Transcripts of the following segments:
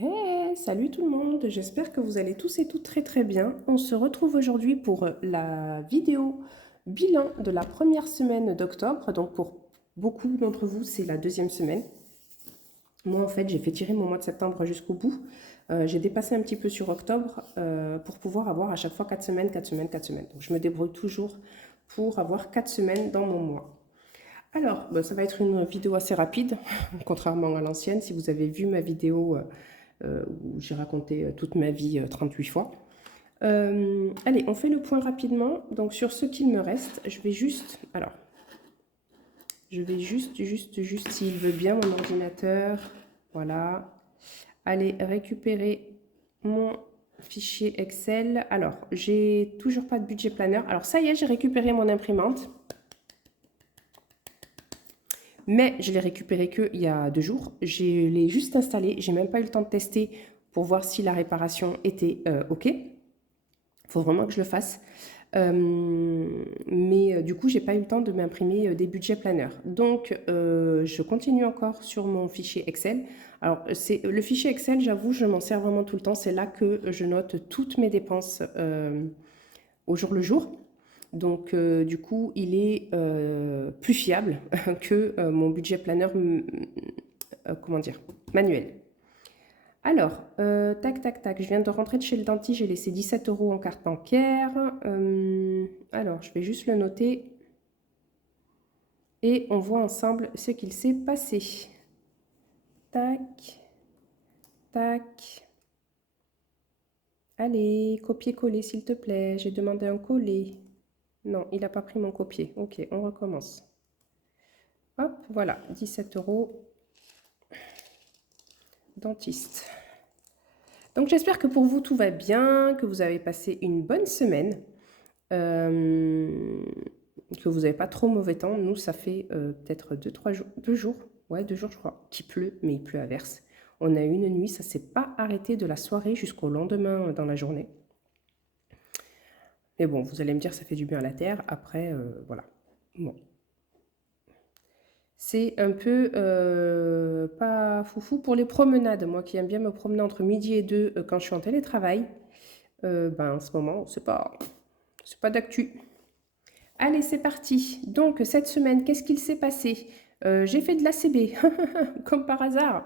Hey, salut tout le monde, j'espère que vous allez tous et toutes très très bien. On se retrouve aujourd'hui pour la vidéo bilan de la première semaine d'octobre. Donc pour beaucoup d'entre vous, c'est la deuxième semaine. Moi en fait, j'ai fait tirer mon mois de septembre jusqu'au bout. J'ai dépassé un petit peu sur octobre pour pouvoir avoir à chaque fois 4 semaines, 4 semaines, 4 semaines. Donc je me débrouille toujours pour avoir 4 semaines dans mon mois. Alors, ça va être une vidéo assez rapide, contrairement à l'ancienne. Si vous avez vu ma vidéo où j'ai raconté toute ma vie 38 fois. Allez, on fait le point rapidement. Donc sur ce qu'il me reste, je vais juste... Alors, je vais juste, s'il veut bien, mon ordinateur. Voilà. Aller récupérer mon fichier Excel. Alors, j'ai toujours pas de budget planner. Alors ça y est, j'ai récupéré mon imprimante. Mais je l'ai récupéré que il y a 2 jours. Je l'ai juste installé. J'ai même pas eu le temps de tester pour voir si la réparation était OK. Il faut vraiment que je le fasse. Mais du coup, j'ai pas eu le temps de m'imprimer des budgets planners. Donc, je continue encore sur mon fichier Excel. Alors, c'est le fichier Excel, j'avoue, je m'en sers vraiment tout le temps. C'est là que je note toutes mes dépenses au jour le jour. Donc, du coup, il est plus fiable que mon budget planner, comment dire, manuel. Alors, tac, tac, tac, je viens de rentrer de chez le dentiste, j'ai laissé 17 euros en carte bancaire. Alors, je vais juste le noter et on voit ensemble ce qu'il s'est passé. Tac, tac. Allez, copier-coller s'il te plaît, j'ai demandé un coller. Non, il n'a pas pris mon copier. Ok, on recommence. Hop, voilà, 17 euros, dentiste. Donc j'espère que pour vous tout va bien, que vous avez passé une bonne semaine, que vous n'avez pas trop mauvais temps. Nous, ça fait peut-être 2-3 jours, 2 jours, ouais 2 jours je crois, qu'il pleut, mais il pleut à verse. On a eu une nuit, ça ne s'est pas arrêté de la soirée jusqu'au lendemain dans la journée. Mais bon, vous allez me dire, ça fait du bien à la terre. Après, voilà. Bon. C'est un peu pas foufou pour les promenades. Moi qui aime bien me promener entre midi et 2 quand je suis en télétravail, ben en ce moment, c'est pas d'actu. Allez, c'est parti. Donc cette semaine, qu'est-ce qu'il s'est passé? J'ai fait de l'ACB, comme par hasard.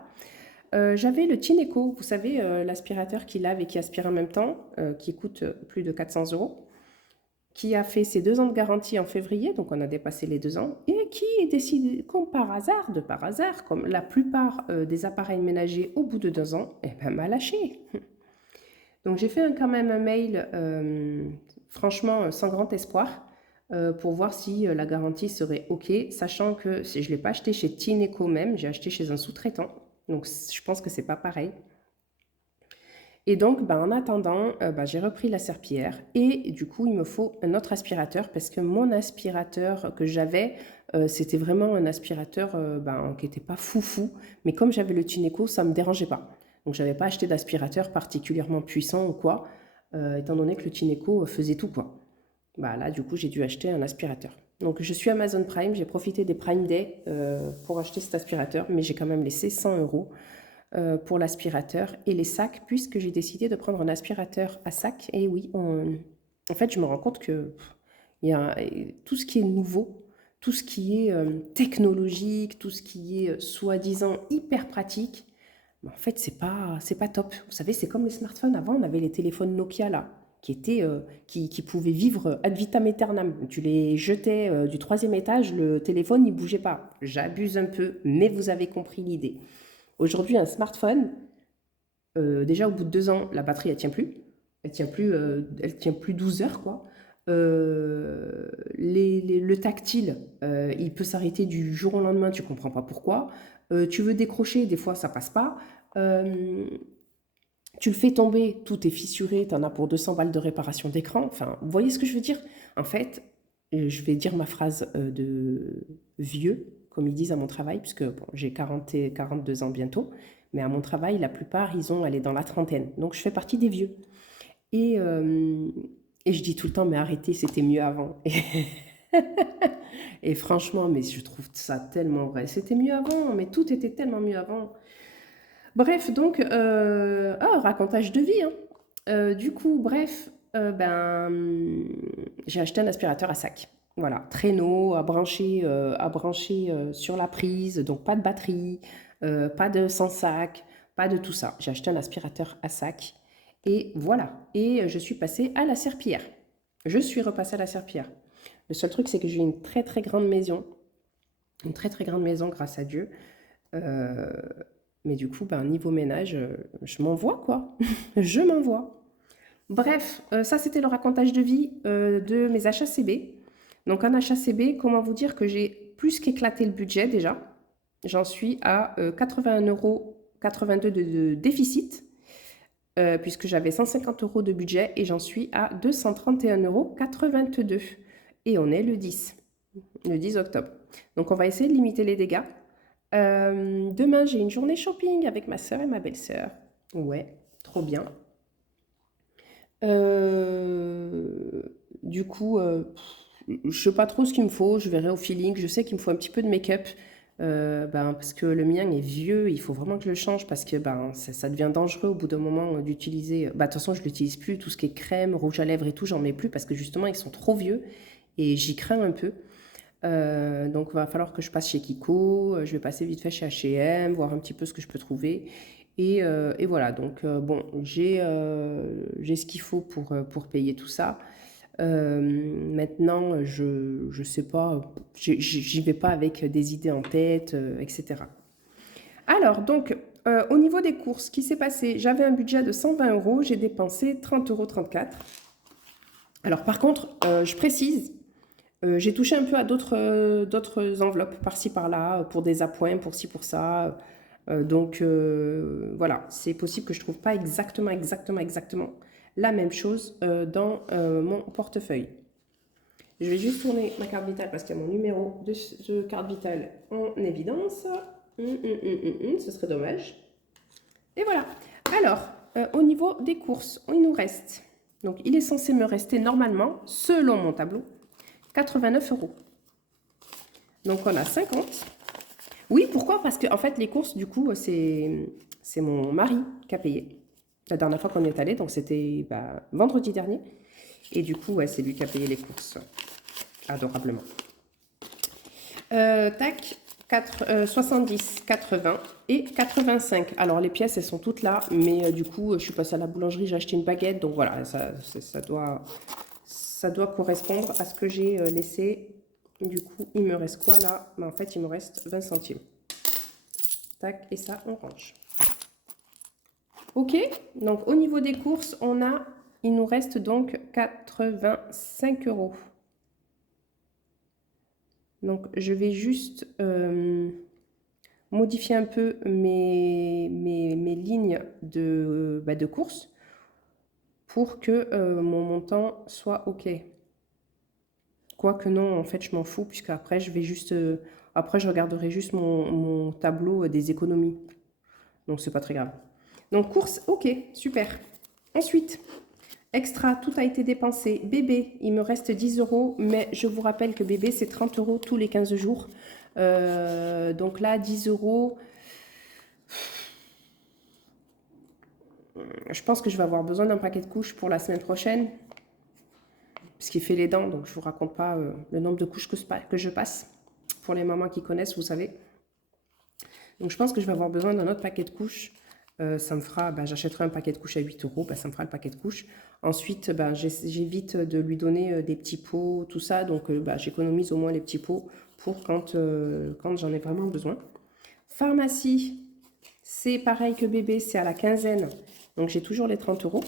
J'avais le Tineco, vous savez, l'aspirateur qui lave et qui aspire en même temps, qui coûte plus de 400 euros, qui a fait ses 2 ans de garantie en février, donc on a dépassé les 2 ans, et qui est décidé, comme par hasard, de par hasard, comme la plupart des appareils ménagers au bout de 2 ans, eh ben m'a lâché. Donc j'ai fait quand même un mail, franchement sans grand espoir, pour voir si la garantie serait OK, sachant que je ne l'ai pas acheté chez Tineco même, j'ai acheté chez un sous-traitant, donc je pense que c'est pas pareil. Et donc, en attendant, j'ai repris la serpillière et du coup, il me faut un autre aspirateur parce que mon aspirateur que j'avais, c'était vraiment un aspirateur qui n'était pas foufou, mais comme j'avais le Tineco, ça ne me dérangeait pas. Donc, je n'avais pas acheté d'aspirateur particulièrement puissant ou quoi, étant donné que le Tineco faisait tout quoi. Là, du coup, j'ai dû acheter un aspirateur. Donc, je suis Amazon Prime, j'ai profité des Prime Day pour acheter cet aspirateur, mais j'ai quand même laissé 100 euros pour l'aspirateur et les sacs, puisque j'ai décidé de prendre un aspirateur à sac. Et oui, en fait, je me rends compte que il y a tout ce qui est nouveau, tout ce qui est technologique, tout ce qui est soi-disant hyper pratique, en fait, c'est pas top. Vous savez, c'est comme les smartphones. Avant, on avait les téléphones Nokia, là, qui pouvaient vivre ad vitam aeternam. Tu les jetais du troisième étage, le téléphone, il bougeait pas. J'abuse un peu, mais vous avez compris l'idée. Aujourd'hui, un smartphone, déjà au bout de 2 ans, la batterie, elle tient plus. Elle tient plus 12 heures, quoi. Le tactile, il peut s'arrêter du jour au lendemain, tu comprends pas pourquoi. Tu veux décrocher, des fois ça passe pas. Euh, Tu le fais tomber, tout est fissuré, tu en as pour 200 balles de réparation d'écran. Enfin, vous voyez ce que je veux dire? En fait, je vais dire ma phrase de vieux, comme ils disent à mon travail, puisque bon, j'ai 40 et 42 ans bientôt, mais à mon travail, la plupart, elle est dans la trentaine. Donc, je fais partie des vieux. Et, euh, et je dis tout le temps, mais arrêtez, c'était mieux avant. Et franchement, mais je trouve ça tellement vrai. C'était mieux avant, mais tout était tellement mieux avant. Bref, donc, racontage de vie, hein. Du coup, bref, j'ai acheté un aspirateur à sac. Voilà, traîneau à brancher sur la prise, donc pas de batterie, pas de sans sac, pas de tout ça. J'ai acheté un aspirateur à sac et voilà. Et je suis passée à la serpillière. Je suis repassée à la serpillière. Le seul truc, c'est que j'ai une très très grande maison. Une très très grande maison, grâce à Dieu. Euh, mais du coup, niveau ménage, je m'envoie quoi. Je m'envoie. Bref, ça c'était le racontage de vie de mes achats CB. Donc en achat CB, comment vous dire que j'ai plus qu'éclaté le budget déjà. J'en suis à 81,82 € de déficit, puisque j'avais 150 € de budget et j'en suis à 231,82 €. Et on est le 10 octobre. Donc on va essayer de limiter les dégâts. Demain, j'ai une journée shopping avec ma soeur et ma belle-sœur. Ouais, trop bien. Du coup, je sais pas trop ce qu'il me faut, je verrai au feeling. Je sais qu'il me faut un petit peu de make-up, parce que le mien est vieux, il faut vraiment que je le change parce que ça devient dangereux au bout d'un moment d'utiliser. De toute façon, je l'utilise plus, tout ce qui est crème, rouge à lèvres et tout, j'en mets plus parce que justement, ils sont trop vieux et j'y crains un peu. Donc, il va falloir que je passe chez Kiko, je vais passer vite fait chez H&M, voir un petit peu ce que je peux trouver. Et voilà, donc bon, j'ai ce qu'il faut pour payer tout ça. Maintenant, je sais pas, j'y vais pas avec des idées en tête, etc. Alors, donc, au niveau des courses, ce qui s'est passé, j'avais un budget de 120 €, j'ai dépensé 30,34 €. Alors, par contre, je précise, j'ai touché un peu à d'autres enveloppes par-ci par-là, pour des appoints, pour ci, pour ça. Donc voilà, c'est possible que je ne trouve pas exactement la même chose dans mon portefeuille. Je vais juste tourner ma carte vitale parce qu'il y a mon numéro de carte vitale en évidence. Ce serait dommage. Et voilà. Alors, au niveau des courses, il nous reste, donc il est censé me rester normalement, selon mon tableau, 89 €. Donc on a 50. Oui, pourquoi? Parce que en fait, les courses, du coup, c'est mon mari qui a payé. La dernière fois qu'on y est allé, donc c'était vendredi dernier. Et du coup, ouais, c'est lui qui a payé les courses. Adorablement. Tac, 70, 80 et 85. Alors les pièces, elles sont toutes là, mais du coup, je suis passée à la boulangerie, j'ai acheté une baguette, donc voilà, ça doit correspondre à ce que j'ai laissé. Du coup, il me reste quoi là? En fait, il me reste 20 centimes. Tac, et ça, on range. Ok, donc au niveau des courses, il nous reste donc 85 €. Donc je vais juste modifier un peu mes lignes de course pour que mon montant soit ok. Quoique non, en fait, je m'en fous, puisque après, après, je regarderai juste mon tableau des économies. Donc, c'est pas très grave. Donc, course, ok, super. Ensuite, extra, tout a été dépensé. Bébé, il me reste 10 €, mais je vous rappelle que bébé, c'est 30 € tous les 15 jours. Donc là, 10 €. Je pense que je vais avoir besoin d'un paquet de couches pour la semaine prochaine. Puisqu'il fait les dents, donc je ne vous raconte pas le nombre de couches que je passe. Pour les mamans qui connaissent, vous savez. Donc je pense que je vais avoir besoin d'un autre paquet de couches. Ça me fera, j'achèterai un paquet de couches à 8 €, ça me fera le paquet de couches. Ensuite, j'évite de lui donner des petits pots, tout ça. Donc j'économise au moins les petits pots pour quand j'en ai vraiment besoin. Pharmacie, c'est pareil que bébé, c'est à la quinzaine. Donc j'ai toujours les 30 €.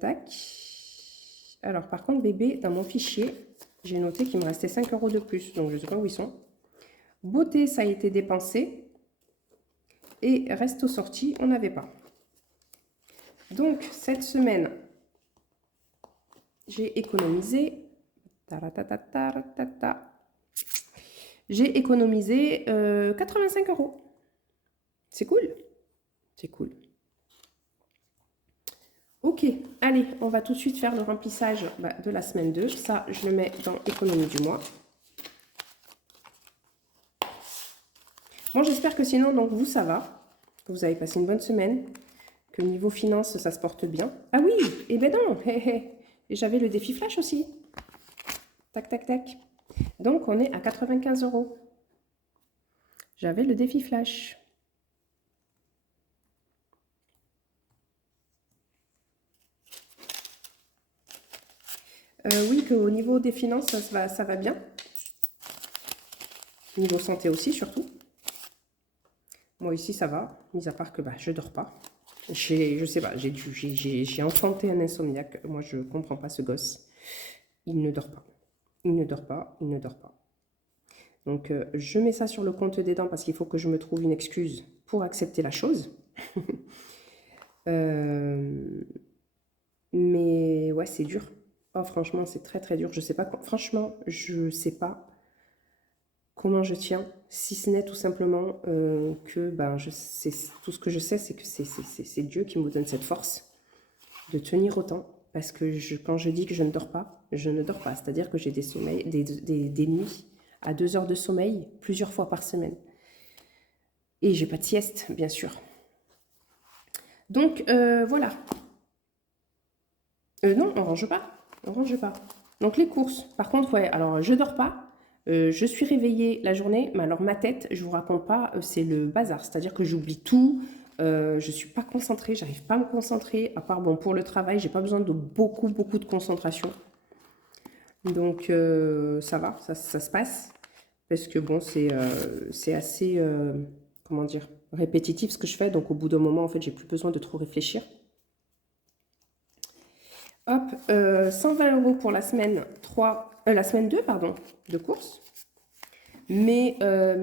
Tac. Alors par contre bébé, dans mon fichier, j'ai noté qu'il me restait 5 € de plus. Donc je ne sais pas où ils sont. Beauté, ça a été dépensé. Et resto sorti, on n'avait pas. Donc cette semaine, j'ai économisé. J'ai économisé 85 €. C'est cool. C'est cool. Ok, allez, on va tout de suite faire le remplissage de la semaine 2. Ça, je le mets dans économie du mois. Bon, j'espère que sinon, donc vous, ça va. Que vous avez passé une bonne semaine. Que niveau finance, ça se porte bien. Ah oui, eh ben non, et j'avais le défi flash aussi. Tac, tac, tac. Donc, on est à 95 €. J'avais le défi flash. Oui, qu'au niveau des finances, ça va bien. Niveau santé aussi, surtout. Moi, ici, ça va. Mis à part que je dors pas. Je sais pas, j'ai enfanté un insomniaque. Moi, je comprends pas ce gosse. Il ne dort pas. Il ne dort pas, il ne dort pas. Donc, je mets ça sur le compte des dents parce qu'il faut que je me trouve une excuse pour accepter la chose. Mais ouais, c'est dur. Oh, franchement, c'est très très dur. Je sais pas, franchement, je sais pas comment je tiens, si ce n'est tout simplement que tout ce que je sais, c'est que c'est Dieu qui me donne cette force de tenir autant. Parce que quand je dis que je ne dors pas, je ne dors pas. C'est-à-dire que j'ai des sommeils, des nuits à 2 heures de sommeil plusieurs fois par semaine. Et j'ai pas de sieste, bien sûr. Donc voilà. Non, on range pas. On range pas. Donc les courses. Par contre, ouais, alors je dors pas. Je suis réveillée la journée, mais alors ma tête, je vous raconte pas, c'est le bazar. C'est-à-dire que j'oublie tout. Je suis pas concentrée, j'arrive pas à me concentrer. À part, bon, pour le travail, j'ai pas besoin de beaucoup de concentration. Donc ça va, ça se passe. Parce que bon, c'est assez, comment dire, répétitif ce que je fais. Donc au bout d'un moment, en fait, j'ai plus besoin de trop réfléchir. Hop, 120 € pour la semaine 3, la semaine 2, pardon, de course. Mais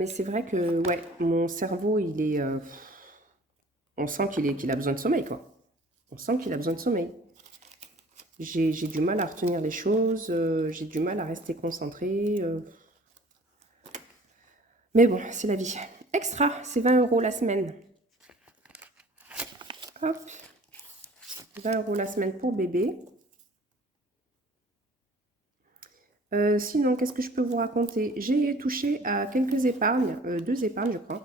c'est vrai que ouais, mon cerveau, il est, on sent qu'il a besoin de sommeil, quoi. On sent qu'il a besoin de sommeil. J'ai du mal à retenir les choses, j'ai du mal à rester concentrée. Mais bon, c'est la vie. Extra, c'est 20 € la semaine. Hop, 20 € la semaine pour bébé. Sinon, qu'est-ce que je peux vous raconter? J'ai touché à quelques épargnes, 2 épargnes, je crois.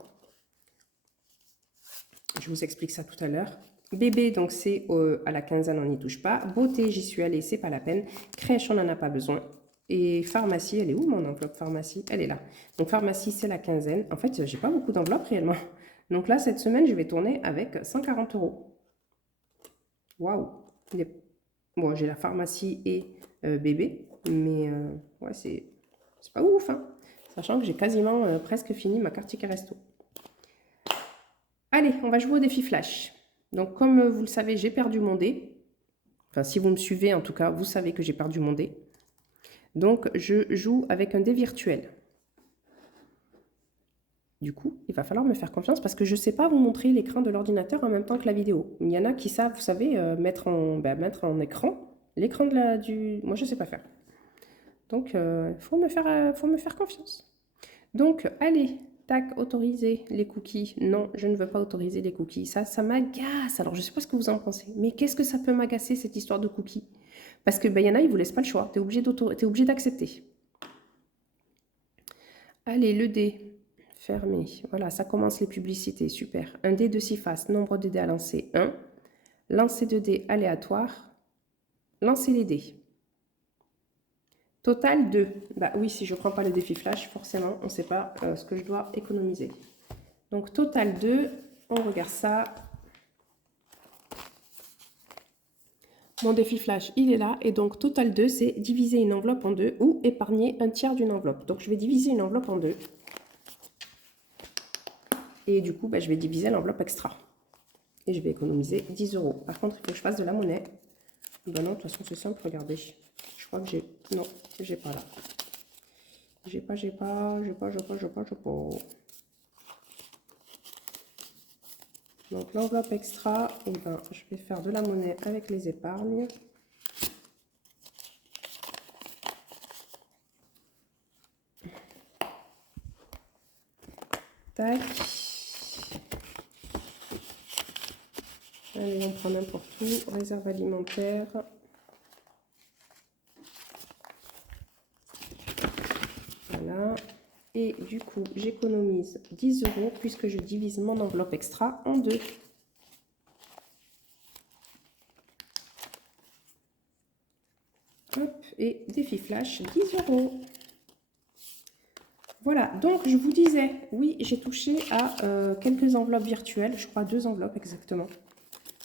Je vous explique ça tout à l'heure. Bébé, donc c'est à la quinzaine, on n'y touche pas. Beauté, j'y suis allée, c'est pas la peine. Crèche, on n'en a pas besoin. Et pharmacie, elle est où mon enveloppe pharmacie? Elle est là. Donc pharmacie, c'est la quinzaine. En fait, j'ai pas beaucoup d'enveloppes réellement. Donc là, cette semaine, je vais tourner avec 140 €. Waouh! Bon, j'ai la pharmacie et bébé, mais ouais, c'est pas ouf, hein. Sachant que j'ai quasiment presque fini ma carte ticket resto. Allez, on va jouer au défi flash. Donc, comme vous le savez, j'ai perdu mon dé. Enfin, si vous me suivez, en tout cas, vous savez que j'ai perdu mon dé. Donc, je joue avec un dé virtuel. Du coup, il va falloir me faire confiance parce que je ne sais pas vous montrer l'écran de l'ordinateur en même temps que la vidéo. Il y en a qui savent, vous savez, mettre en écran l'écran du... Moi, je ne sais pas faire. Donc, faut me faire confiance. Donc, allez, tac, autoriser les cookies. Non, je ne veux pas autoriser les cookies. Ça m'agace. Alors, je ne sais pas ce que vous en pensez, mais qu'est-ce que ça peut m'agacer, cette histoire de cookies? Parce que y en a, ils ne vous laissent pas le choix. Tu es obligé d'accepter. Allez, le dé. Fermé. Voilà, ça commence les publicités. Super. Un dé de 6 faces. Nombre de dés à lancer, 1. Lancer de dés aléatoires. Lancer les dés. Total 2. Bah oui, si je ne prends pas le défi flash, forcément, on ne sait pas ce que je dois économiser. Donc, total 2. On regarde ça. Mon défi flash, il est là. Et donc, total 2, c'est diviser une enveloppe en 2 ou épargner un tiers d'une enveloppe. Donc, je vais diviser une enveloppe en 2. Et du coup, je vais diviser l'enveloppe extra. Et je vais économiser 10 €. Par contre, il faut que je fasse de la monnaie. Ben non, de toute façon, c'est simple, regardez. Je crois que j'ai... Non, j'ai pas là. J'ai pas. Donc, l'enveloppe extra, je vais faire de la monnaie avec les épargnes. Tac. Allez, on prend n'importe où. Réserve alimentaire. Voilà. Et Et du coup, j'économise 10 € puisque je divise mon enveloppe extra en deux. Hop, et défi flash, 10 €. Voilà, donc je vous disais, oui, j'ai touché à quelques enveloppes virtuelles, je crois 2 enveloppes exactement.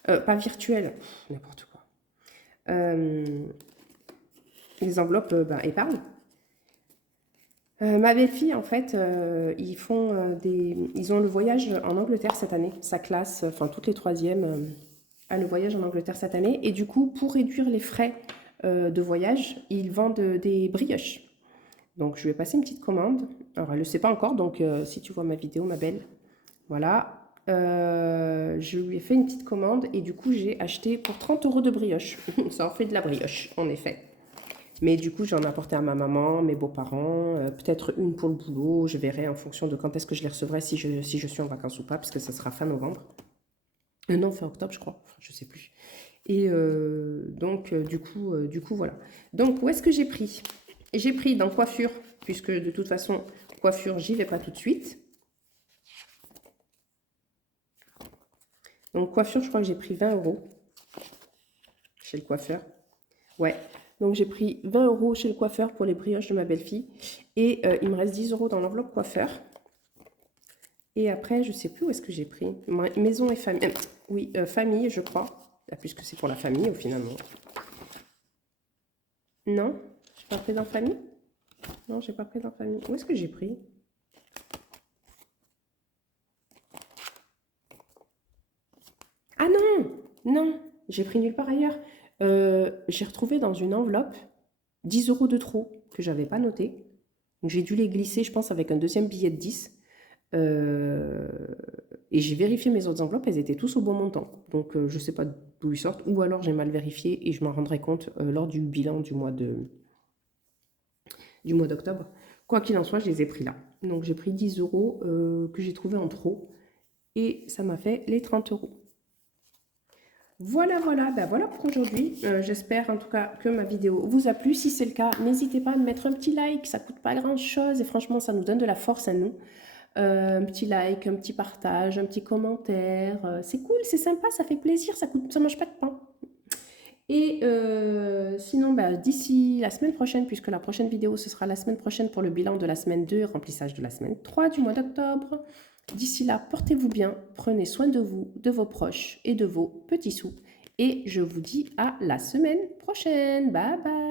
Pas virtuelles, n'importe quoi. Les enveloppes épargne. Ma belle-fille, en fait, ils ont le voyage en Angleterre cette année. Sa classe, enfin toutes les troisièmes, a le voyage en Angleterre cette année. Et du coup, pour réduire les frais de voyage, ils vendent des brioches. Donc, je lui ai passé une petite commande. Alors, elle ne le sait pas encore, donc si tu vois ma vidéo, ma belle, voilà. Je lui ai fait une petite commande et du coup, j'ai acheté pour 30 € de brioche. Ça en fait de la brioche, en effet. Mais du coup, j'en ai apporté à ma maman, mes beaux-parents, peut-être une pour le boulot. Je verrai en fonction de quand est-ce que je les recevrai, si je suis en vacances ou pas, parce que ça sera fin novembre. Non, fin octobre, je crois. Enfin, je sais plus. Et donc, du coup, voilà. Donc, où est-ce que j'ai pris? J'ai pris dans coiffure, puisque de toute façon, coiffure, j'y vais pas tout de suite. Donc, coiffure, je crois que j'ai pris 20 € chez le coiffeur. Ouais. Donc, j'ai pris 20 € chez le coiffeur pour les brioches de ma belle-fille. Et il me reste 10 € dans l'enveloppe coiffeur. Et après, je sais plus où est-ce que j'ai pris. Maison et famille. Oui, famille, je crois. Puisque c'est pour la famille, au finalement. Non, je n'ai pas pris dans famille. Non, j'ai pas pris dans famille. Où est-ce que j'ai pris? Ah non, non, j'ai pris nulle part ailleurs. J'ai retrouvé dans une enveloppe 10 € de trop que j'avais pas noté. Donc j'ai dû les glisser, je pense, avec un deuxième billet de 10. Et j'ai vérifié mes autres enveloppes, elles étaient tous au bon montant. Donc je ne sais pas d'où ils sortent, ou alors j'ai mal vérifié et je m'en rendrai compte lors du bilan du mois d'octobre. Quoi qu'il en soit, je les ai pris là. Donc j'ai pris 10 € que j'ai trouvé en trop et ça m'a fait les 30 €. Voilà, voilà, ben voilà pour aujourd'hui. J'espère en tout cas que ma vidéo vous a plu. Si c'est le cas, n'hésitez pas à me mettre un petit like, ça coûte pas grand chose et franchement ça nous donne de la force à nous. Un petit like, un petit partage, un petit commentaire. C'est cool, c'est sympa, ça fait plaisir, ça mange pas de pain. Et sinon, d'ici la semaine prochaine, puisque la prochaine vidéo, ce sera la semaine prochaine pour le bilan de la semaine 2, remplissage de la semaine 3 du mois d'octobre. D'ici là, portez-vous bien, prenez soin de vous, de vos proches et de vos petits sous. Et je vous dis à la semaine prochaine. Bye bye!